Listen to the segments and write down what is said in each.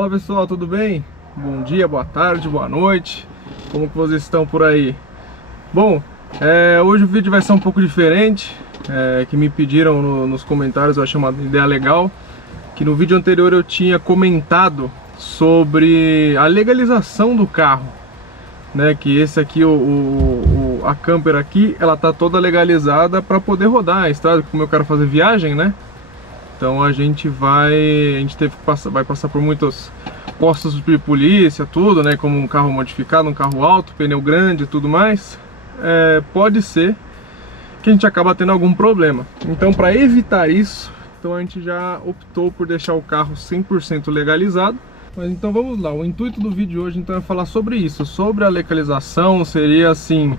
Fala pessoal, tudo bem? Bom dia, boa tarde, boa noite. Como que vocês estão por aí? Bom, hoje o vídeo vai ser um pouco diferente, que me pediram nos comentários. Eu achei uma ideia legal, que no vídeo anterior eu tinha comentado sobre a legalização do carro, né? Que esse aqui, a camper aqui, ela tá toda legalizada para poder rodar a estrada, como eu quero fazer viagem, né? Então a gente vai passar por muitos postos de polícia, tudo, né? Como um carro modificado, um carro alto, pneu grande e tudo mais. Pode ser que a gente acaba tendo algum problema. Então, para evitar isso, então a gente já optou por deixar o carro 100% legalizado. Mas então vamos lá, o intuito do vídeo hoje então é falar sobre isso, sobre a legalização. Seria assim,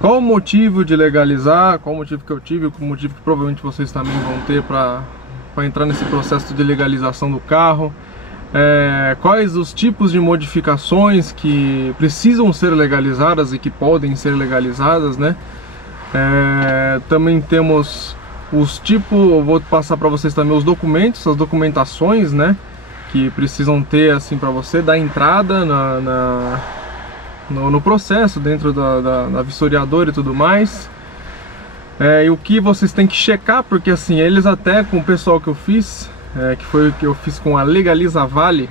qual o motivo de legalizar, qual o motivo que eu tive, qual o motivo que provavelmente vocês também vão ter para entrar nesse processo de legalização do carro, quais os tipos de modificações que precisam ser legalizadas e que podem ser legalizadas, né? Também temos os tipos, eu vou passar para vocês também os documentos, as documentações, né? Que precisam ter assim para você dar entrada no processo dentro da vistoriadora e tudo mais. E o que vocês têm que checar, porque assim, eles até com o pessoal que eu fiz, que foi o que eu fiz com a Legaliza Vale,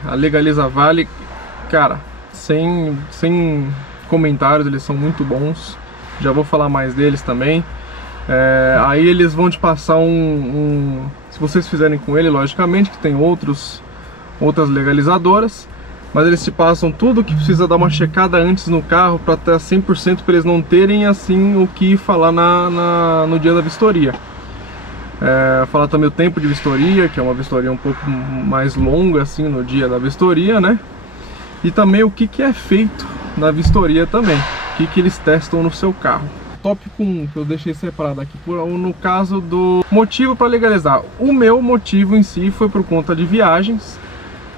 cara, sem comentários, eles são muito bons, já vou falar mais deles também. Aí eles vão te passar se vocês fizerem com ele, logicamente, que tem outras legalizadoras, mas eles te passam tudo que precisa dar uma checada antes no carro para estar 100%, para eles não terem assim o que falar no dia da vistoria. Falar também o tempo de vistoria, que é uma vistoria um pouco mais longa assim no dia da vistoria, né? E também o que é feito na vistoria também, o que eles testam no seu carro. Tópico 1 que eu deixei separado aqui, no caso do motivo para legalizar. O meu motivo em si foi por conta de viagens,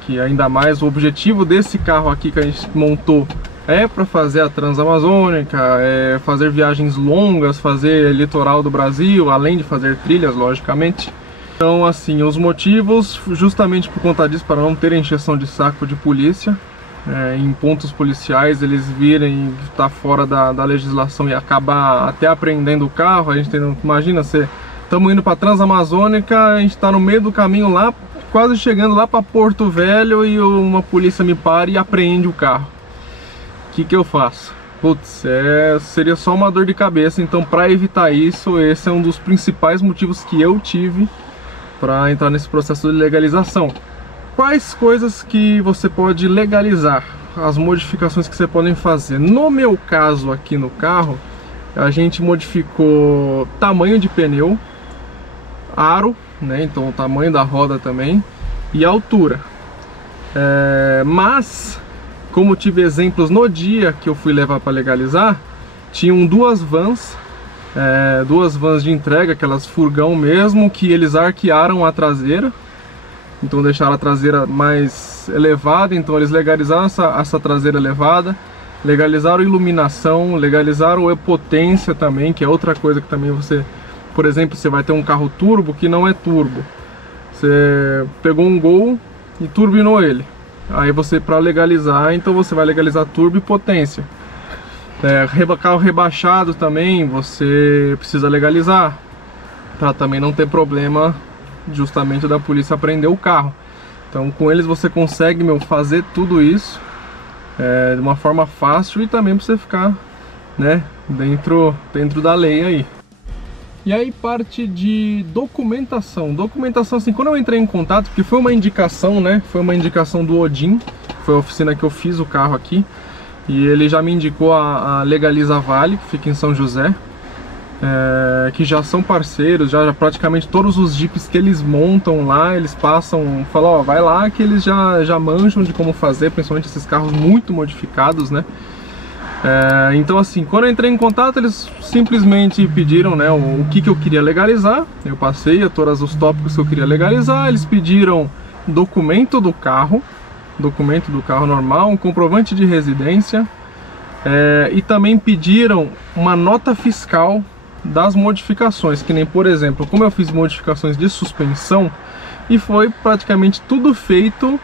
que ainda mais o objetivo desse carro aqui que a gente montou é para fazer a Transamazônica, fazer viagens longas, fazer litoral do Brasil, além de fazer trilhas, logicamente. Então assim, os motivos justamente por conta disso, para não ter encheção de saco de polícia, em pontos policiais eles virem que está fora da legislação e acabar até apreendendo o carro. A gente imagina, estamos indo para Transamazônica, a gente está no meio do caminho lá, quase chegando lá para Porto Velho, e uma polícia me para e apreende o carro. O que eu faço? Putz, seria só uma dor de cabeça. Então, para evitar isso, esse é um dos principais motivos que eu tive para entrar nesse processo de legalização. Quais coisas que você pode legalizar? As modificações que você pode fazer. No meu caso aqui no carro, a gente modificou tamanho de pneu, aro, né? Então o tamanho da roda também, e altura. Mas como tive exemplos no dia que eu fui levar para legalizar, tinham duas vans de entrega, aquelas furgão mesmo, que eles arquearam a traseira, então deixaram a traseira mais elevada. Então eles legalizaram essa traseira elevada, legalizaram iluminação, legalizaram potência também, que é outra coisa que também você, por exemplo, você vai ter um carro turbo que não é turbo. Você pegou um Gol e turbinou ele. Aí você, para legalizar, então você vai legalizar turbo e potência. Carro rebaixado também você precisa legalizar, para também não ter problema justamente da polícia apreender o carro. Então com eles você consegue fazer tudo isso de uma forma fácil, e também para você ficar, né, dentro da lei aí. E aí parte de documentação, assim, quando eu entrei em contato, porque foi uma indicação, né, foi uma indicação do Odin, foi a oficina que eu fiz o carro aqui, e ele já me indicou a Legaliza Vale, que fica em São José, que já são parceiros, já praticamente todos os Jeeps que eles montam lá, eles falam, ó, vai lá, que eles já manjam de como fazer, principalmente esses carros muito modificados, né. Então assim, quando eu entrei em contato, eles simplesmente pediram, né, o que eu queria legalizar. Eu passei a todos os tópicos que eu queria legalizar. Eles pediram documento do carro normal, um comprovante de residência, e também pediram uma nota fiscal das modificações, que nem, por exemplo, como eu fiz modificações de suspensão, e foi praticamente tudo feito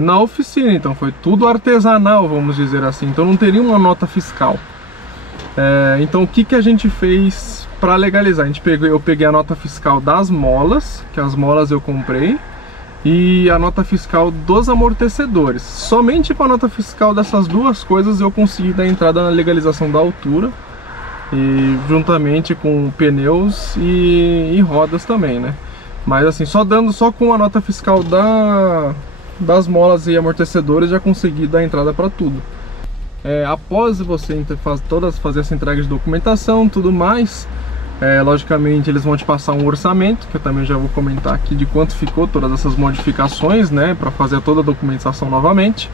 na oficina, então foi tudo artesanal, vamos dizer assim, então não teria uma nota fiscal. Então o que a gente fez para legalizar? Eu peguei a nota fiscal das molas, que as molas eu comprei, e a nota fiscal dos amortecedores. Somente com a nota fiscal dessas duas coisas eu consegui dar entrada na legalização da altura, e juntamente com pneus e rodas também, né? Mas assim, só com a nota fiscal das molas e amortecedores já consegui dar entrada para tudo. Após você fazer essa entrega de documentação, tudo mais, logicamente eles vão te passar um orçamento, que eu também já vou comentar aqui de quanto ficou todas essas modificações, né, para fazer toda a documentação novamente.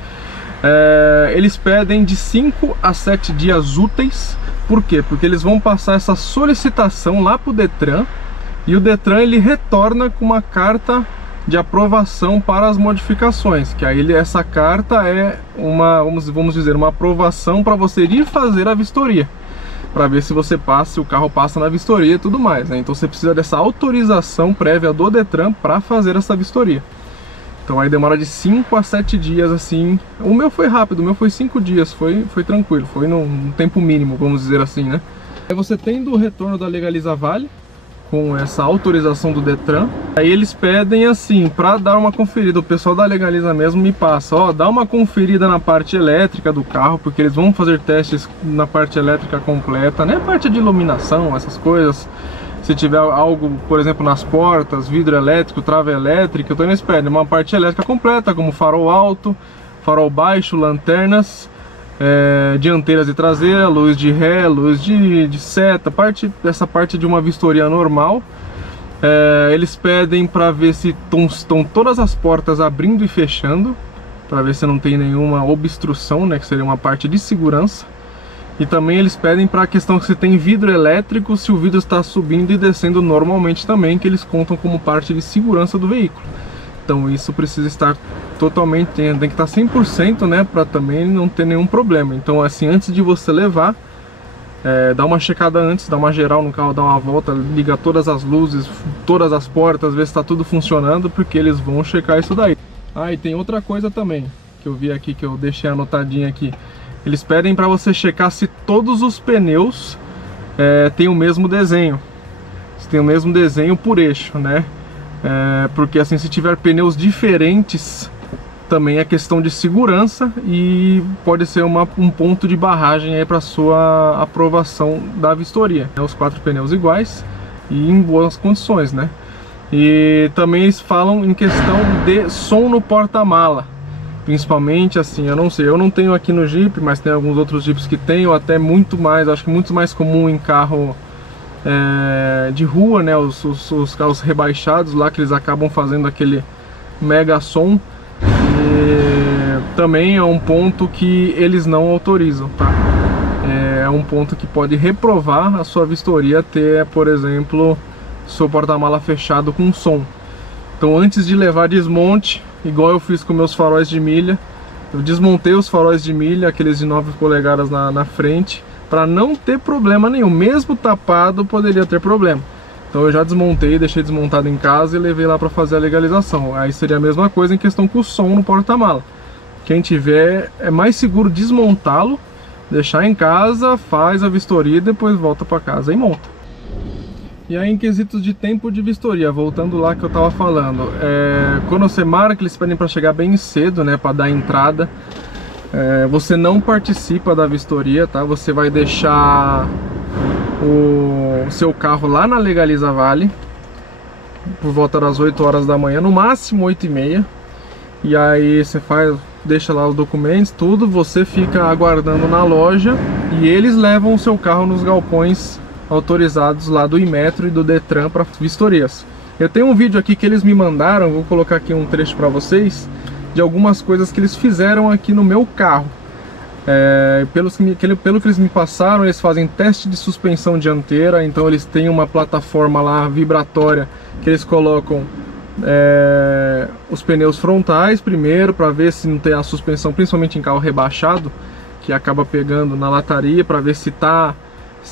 Eles pedem de 5 a 7 dias úteis. Por quê? Porque eles vão passar essa solicitação lá para o Detran, e o Detran ele retorna com uma carta de aprovação para as modificações, que aí essa carta é vamos dizer, uma aprovação para você ir fazer a vistoria, para ver se o carro passa na vistoria e tudo mais, né? Então você precisa dessa autorização prévia do Detran para fazer essa vistoria. Então aí demora de 5 a 7 dias, assim. O meu foi rápido, o meu foi 5 dias, foi tranquilo, foi num tempo mínimo, vamos dizer assim, né? Aí você tendo o retorno da Legaliza Vale, com essa autorização do Detran, aí eles pedem assim, para dar uma conferida, o pessoal da Legaliza mesmo me passa, ó, dá uma conferida na parte elétrica do carro, porque eles vão fazer testes na parte elétrica completa, né, parte de iluminação, essas coisas. Se tiver algo, por exemplo, nas portas, vidro elétrico, trava elétrica, então eles pedem uma parte elétrica completa, como farol alto, farol baixo, lanternas, dianteiras e traseira, luz de ré, luz de seta, essa parte de uma vistoria normal. Eles pedem para ver se estão todas as portas abrindo e fechando, para ver se não tem nenhuma obstrução, né, que seria uma parte de segurança. E também eles pedem para a questão se tem vidro elétrico, se o vidro está subindo e descendo normalmente também, que eles contam como parte de segurança do veículo. Então isso precisa estar totalmente, tem que estar 100%, né, para também não ter nenhum problema. Então assim, antes de você levar, dá uma checada antes, dá uma geral no carro, dá uma volta, liga todas as luzes, todas as portas, ver se está tudo funcionando, porque eles vão checar isso daí. E tem outra coisa também, que eu vi aqui, que eu deixei anotadinha aqui. Eles pedem para você checar se todos os pneus têm o mesmo desenho. Se tem o mesmo desenho por eixo, né? Porque assim, se tiver pneus diferentes, também é questão de segurança e pode ser um ponto de barragem aí para sua aprovação da vistoria. Os 4 pneus iguais e em boas condições, né? E também eles falam em questão de som no porta-mala. Principalmente assim, eu não sei, eu não tenho aqui no Jeep, mas tem alguns outros Jeeps que tem, ou até muito mais, acho que muito mais comum em carro de rua, né, os carros rebaixados lá, que eles acabam fazendo aquele mega som. E também é um ponto que eles não autorizam, tá? É um ponto que pode reprovar a sua vistoria ter, por exemplo, seu porta-mala fechado com som. Então antes de levar desmonte, igual eu fiz com meus faróis de milha, eu desmontei os faróis de milha, aqueles de 9 polegadas na frente, para não ter problema nenhum. Mesmo tapado poderia ter problema. Então eu já desmontei, deixei desmontado em casa e levei lá para fazer a legalização. Aí seria a mesma coisa em questão com o som no porta-mala. Quem tiver, é mais seguro desmontá-lo, deixar em casa, faz a vistoria e depois volta para casa e monta. E aí em quesitos de tempo de vistoria, voltando lá que eu tava falando, quando você marca, eles pedem para chegar bem cedo, né, para dar entrada. Você não participa da vistoria, tá? Você vai deixar o seu carro lá na Legaliza Vale por volta das 8 horas da manhã, no máximo 8h30. E aí você deixa lá os documentos, tudo, você fica aguardando na loja e eles levam o seu carro nos galpões autorizados lá do Inmetro e do Detran para vistorias. Eu tenho um vídeo aqui que eles me mandaram, vou colocar aqui um trecho para vocês, de algumas coisas que eles fizeram aqui no meu carro. Pelo que eles me passaram, eles fazem teste de suspensão dianteira, então eles têm uma plataforma lá vibratória que eles colocam os pneus frontais primeiro, para ver se não tem a suspensão, principalmente em carro rebaixado, que acaba pegando na lataria, para ver se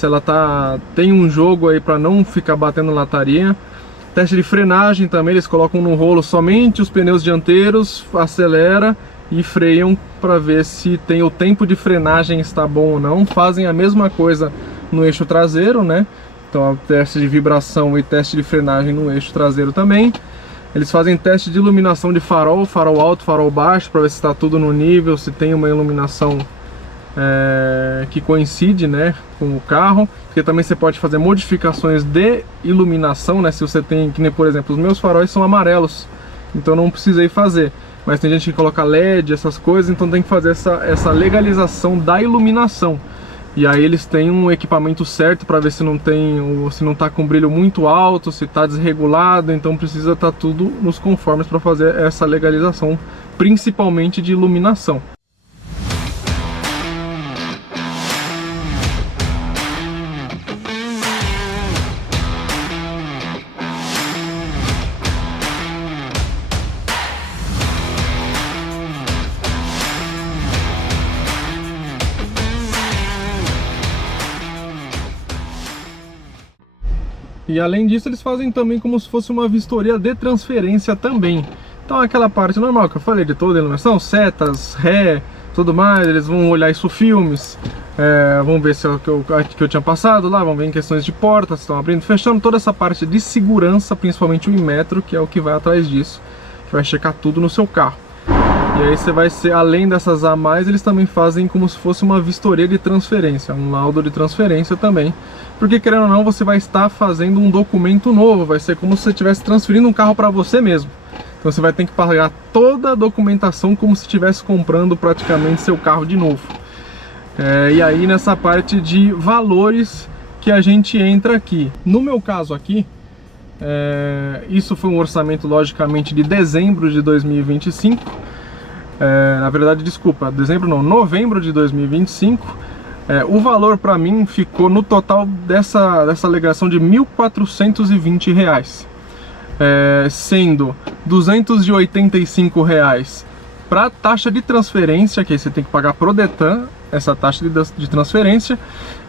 ela tem um jogo aí para não ficar batendo lataria. Teste de frenagem também, eles colocam no rolo somente os pneus dianteiros, acelera e freiam para ver se tem o tempo de frenagem está bom ou não. Fazem a mesma coisa no eixo traseiro, né? Então, teste de vibração e teste de frenagem no eixo traseiro também. Eles fazem teste de iluminação de farol, farol alto, farol baixo, para ver se está tudo no nível, se tem uma iluminação que coincide, né, com o carro. Porque também você pode fazer modificações de iluminação, né? Se você tem, que nem por exemplo, os meus faróis são amarelos, então não precisei fazer. Mas tem gente que coloca LED, essas coisas, então tem que fazer essa legalização da iluminação. E aí eles têm um equipamento certo para ver se não tem, se não está com brilho muito alto, se está desregulado, então precisa estar tudo nos conformes para fazer essa legalização, principalmente de iluminação. E além disso, eles fazem também como se fosse uma vistoria de transferência também. Então aquela parte normal que eu falei de toda a iluminação, setas, ré, tudo mais, eles vão olhar isso filmes, vão ver se é o que eu tinha passado lá, vão ver em questões de portas, estão abrindo, fechando, toda essa parte de segurança, principalmente o Inmetro, que é o que vai atrás disso, que vai checar tudo no seu carro. E aí você vai ser, além dessas a mais, eles também fazem como se fosse uma vistoria de transferência, um laudo de transferência também. Porque querendo ou não, você vai estar fazendo um documento novo, vai ser como se você estivesse transferindo um carro para você mesmo. Então você vai ter que pagar toda a documentação como se estivesse comprando praticamente seu carro de novo. E aí nessa parte de valores que a gente entra aqui. No meu caso aqui, isso foi um orçamento logicamente de dezembro de 2025. Na verdade, desculpa, dezembro não, novembro de 2025. O valor para mim ficou no total dessa alegação de R$ 1.420, sendo R$ 285 para taxa de transferência, que aí você tem que pagar pro Detran, essa taxa de transferência,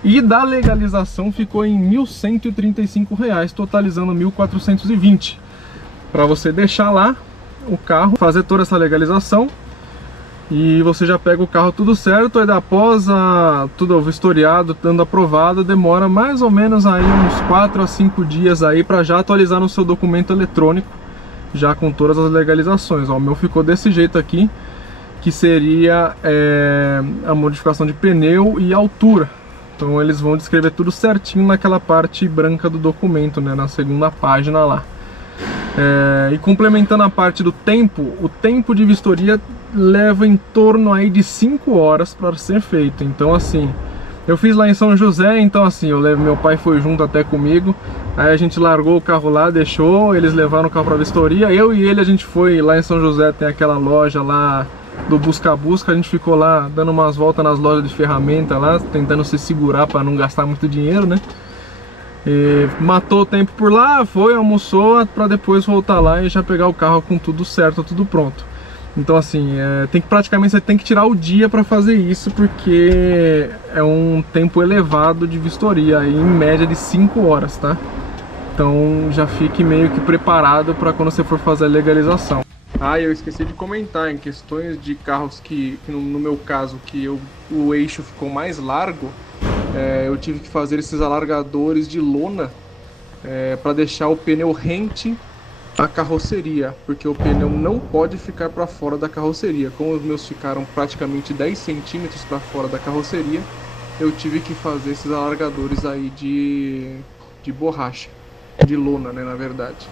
e da legalização ficou em R$ 1.135, totalizando R$ 1.420, para você deixar lá o carro, fazer toda essa legalização. E você já pega o carro tudo certo, aí após tudo vistoriado, dando aprovado, demora mais ou menos aí uns 4 a 5 dias aí para já atualizar no seu documento eletrônico, já com todas as legalizações. Ó, o meu ficou desse jeito aqui, que seria a modificação de pneu e altura. Então eles vão descrever tudo certinho naquela parte branca do documento, né, na segunda página lá. E complementando a parte do tempo, o tempo de vistoria leva em torno aí de 5 horas para ser feito. Então assim, eu fiz lá em São José, então assim, meu pai foi junto até comigo, aí a gente largou o carro lá, deixou, eles levaram o carro para vistoria, eu e ele a gente foi lá em São José, tem aquela loja lá do Busca-Busca, a gente ficou lá dando umas voltas nas lojas de ferramenta lá, tentando se segurar para não gastar muito dinheiro, né? E matou o tempo por lá, foi, almoçou, para depois voltar lá e já pegar o carro com tudo certo, tudo pronto. Então assim, praticamente você tem que tirar o dia para fazer isso, porque é um tempo elevado de vistoria, aí, em média de 5 horas, tá? Então já fique meio que preparado para quando você for fazer a legalização. Eu esqueci de comentar, em questões de carros que no meu caso, o eixo ficou mais largo, eu tive que fazer esses alargadores de lona para deixar o pneu rente à carroceria, porque o pneu não pode ficar para fora da carroceria. Como os meus ficaram praticamente 10 centímetros para fora da carroceria, eu tive que fazer esses alargadores aí de borracha, de lona, né, na verdade.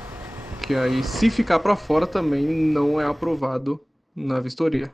Que aí, se ficar para fora, também não é aprovado na vistoria.